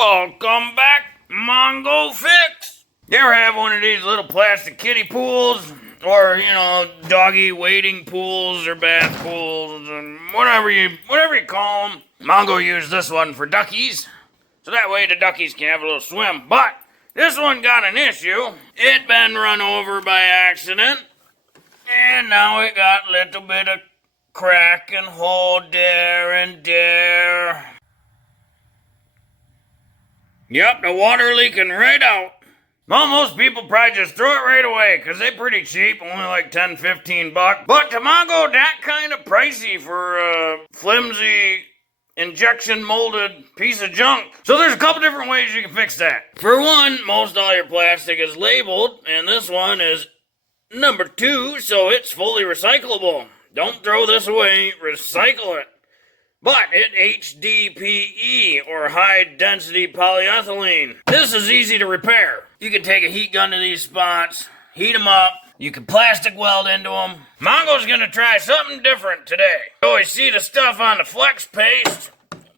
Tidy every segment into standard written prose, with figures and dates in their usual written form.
Welcome back, Mongo Fix. You ever have one of these little plastic kiddie pools? Or, doggy wading pools or bath pools, and whatever you call them. Mongo used this one for duckies, so that way the duckies can have a little swim. But this one got an issue. It been run over by accident, and now it got a little bit of crack and hole there and there. Yep, the water leaking right out. Well, most people probably just throw it right away because they're pretty cheap, only like 10, 15 bucks. But to Mongo, that kind of pricey for a flimsy injection molded piece of junk. So there's a couple different ways you can fix that. For one, most all your plastic is labeled, and this one is number 2, so it's fully recyclable. Don't throw this away, recycle it. But it's HDPE, or high density polyethylene. This is easy to repair. You can take a heat gun to these spots, heat them up, you can plastic weld into them. Mongo's gonna try something different today. You always see the stuff on the flex paste.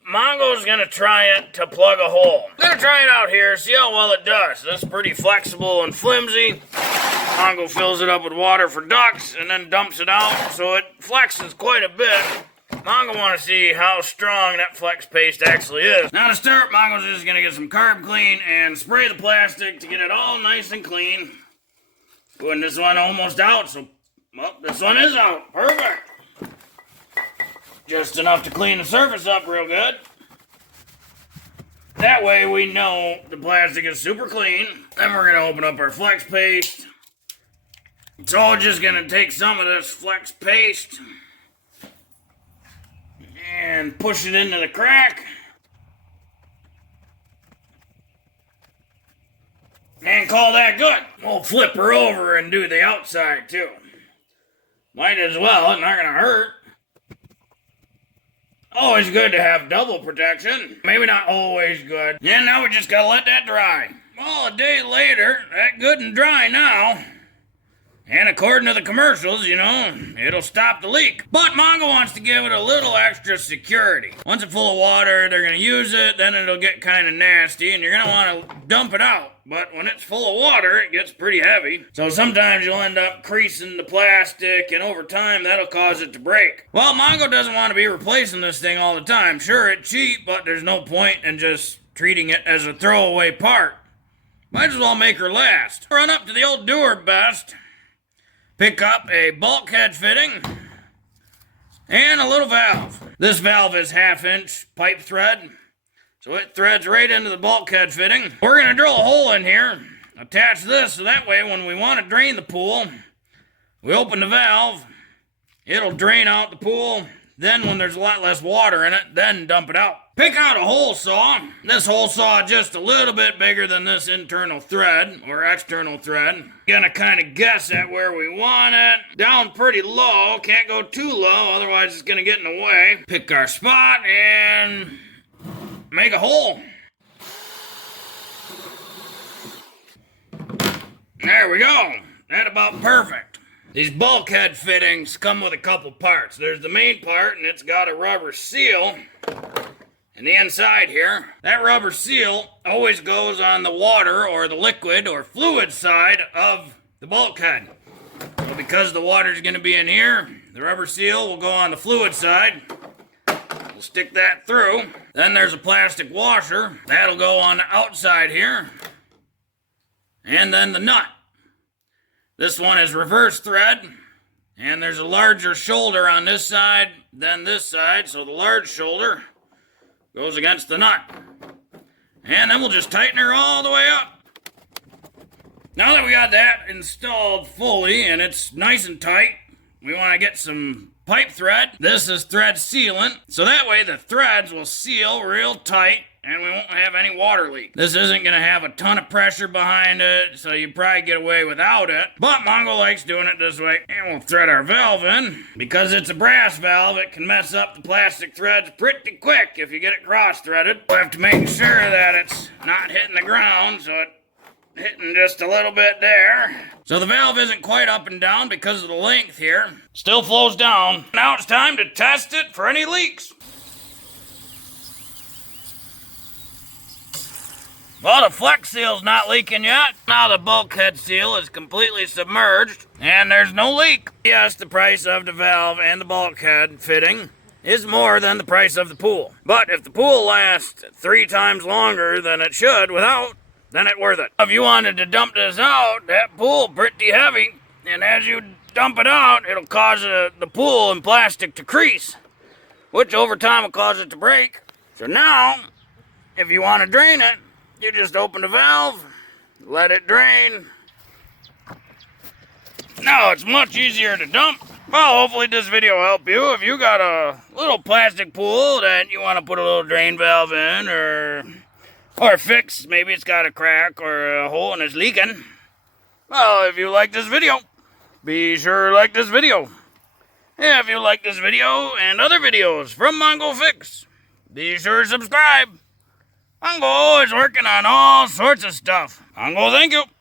Mongo's gonna try it to plug a hole. I'm gonna try it out here, see how well it does. This is pretty flexible and flimsy. Mongo fills it up with water for ducks and then dumps it out, so it flexes quite a bit. Mongo want to see how strong that flex paste actually is. Now to start, Mongo's just going to get some carb clean and spray the plastic to get it all nice and clean. Putting this one almost out, so well, this one is out. Perfect. Just enough to clean the surface up real good. That way we know the plastic is super clean. Then we're going to open up our flex paste. It's all just going to take some of this flex paste and push it into the crack. And call that good. We'll flip her over and do the outside too. Might as well, it's not gonna hurt. Always good to have double protection. Maybe not always good. Yeah, now we just gotta let that dry. Well, a day later, that good and dry now. And according to the commercials, it'll stop the leak. But Mongo wants to give it a little extra security. Once it's full of water, they're going to use it, then it'll get kind of nasty, and you're going to want to dump it out. But when it's full of water, it gets pretty heavy. So sometimes you'll end up creasing the plastic, and over time, that'll cause it to break. Well, Mongo doesn't want to be replacing this thing all the time. Sure, it's cheap, but there's no point in just treating it as a throwaway part. Might as well make her last. Run up to the old do her best. Pick up a bulkhead fitting and a little valve. This valve is 1/2-inch pipe thread, so it threads right into the bulkhead fitting. We're going to drill a hole in here, attach this, so that way when we want to drain the pool, we open the valve, it'll drain out the pool. Then when there's a lot less water in it, then dump it out. Pick out a hole saw. This hole saw just a little bit bigger than this internal thread or external thread. Gonna kind of guess at where we want it. Down pretty low, can't go too low, otherwise it's gonna get in the way. Pick our spot and make a hole. There we go. That's about perfect. These bulkhead fittings come with a couple parts. There's the main part, and it's got a rubber seal in the inside here. That rubber seal always goes on the water or the liquid or fluid side of the bulkhead. So because the water is going to be in here, the rubber seal will go on the fluid side. We'll stick that through. Then there's a plastic washer. That'll go on the outside here. And then the nut. This one is reverse thread, and there's a larger shoulder on this side than this side, so the large shoulder goes against the nut. And then we'll just tighten her all the way up. Now that we got that installed fully and it's nice and tight, we want to get some pipe thread. This is thread sealant, so that way the threads will seal real tight and we won't have any water leak. This isn't going to have a ton of pressure behind it, so you probably get away without it. But Mongo likes doing it this way. And we'll thread our valve in. Because it's a brass valve, it can mess up the plastic threads pretty quick if you get it cross-threaded. We'll have to make sure that it's not hitting the ground, so it's hitting just a little bit there. So the valve isn't quite up and down because of the length here. Still flows down. Now it's time to test it for any leaks. Well, the flex seal's not leaking yet. Now the bulkhead seal is completely submerged, and there's no leak. Yes, the price of the valve and the bulkhead fitting is more than the price of the pool. But if the pool lasts 3 times longer than it should without, then it's worth it. If you wanted to dump this out, that pool pretty heavy, and as you dump it out, it'll cause the pool and plastic to crease, which over time will cause it to break. So now, if you want to drain it, you just open the valve, let it drain. Now it's much easier to dump. Well, hopefully this video will help you. If you got a little plastic pool that you want to put a little drain valve in or fix, maybe it's got a crack or a hole and it's leaking. Well, if you like this video, be sure to like this video. If you like this video and other videos from Mongo Fix, be sure to subscribe. Mongo is working on all sorts of stuff. Mongo, thank you.